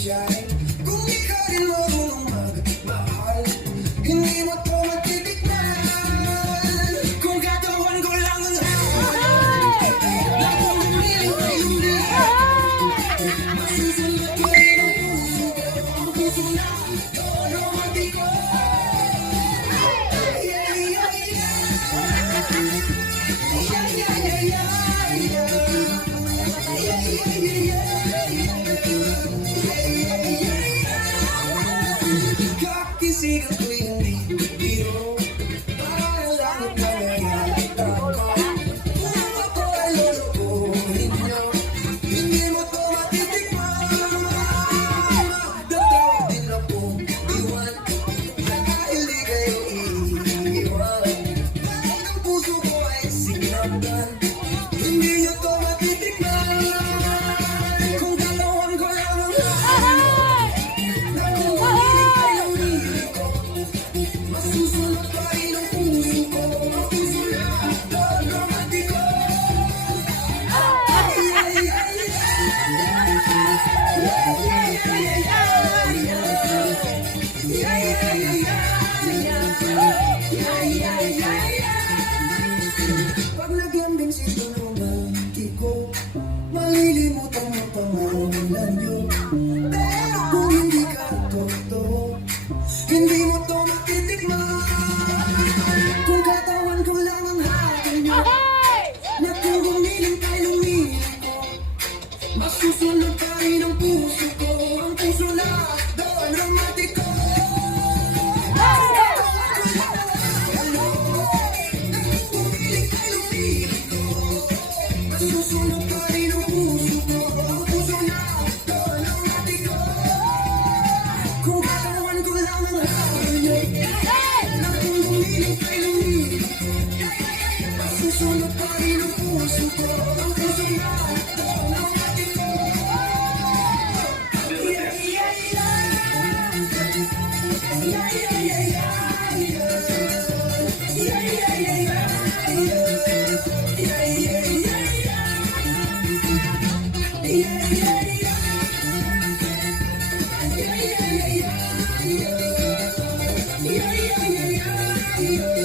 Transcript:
sunshine. Kung ikaw rin marunong magmahal, hindi mo to matitikman. Kung katawan ko lang ang hawak, na kung lumiling ay lumiling, masusunod ko rin ang puso ko. Ang puso na romantiko. Kakisigat ko hindi biro, para langit na nangyayatak ko. Kung ako ay lulukuhin niyo, hindi mo to matitikman. Magdadawag din akong iwan, dahil di kayo iiwan. Dahil ang puso ko ay sinaktan, hindi niyo to matitikman. Kung galawan ko lang ang lahat, na kung umiling kay lumiling ko, masusunod pa rin ang puso ko. Ang puso na romantiko. Pag naglambing si romantiko, malilimutan mo pangalan niyo. Pero kung hindi ka totoo, hindi mo to matitikman. Kung katawan ko lang ang hatin niyo, na kung gumiling kay lumiling ko, masusunod pa rin ang puso ko. Ang puso na doon romantiko. Kung katawan ko lang ang hatin niyo, na kung gumiling kay lumiling ko, masusunod pa rin ang puso ko. Ang puso na doon romantiko. Kung katawan ko lang ang hatin niyo, na kung gumiling kay lumiling ko, masusunod pa rin ang puso ko. Ang puso na doon romantiko. Yeah.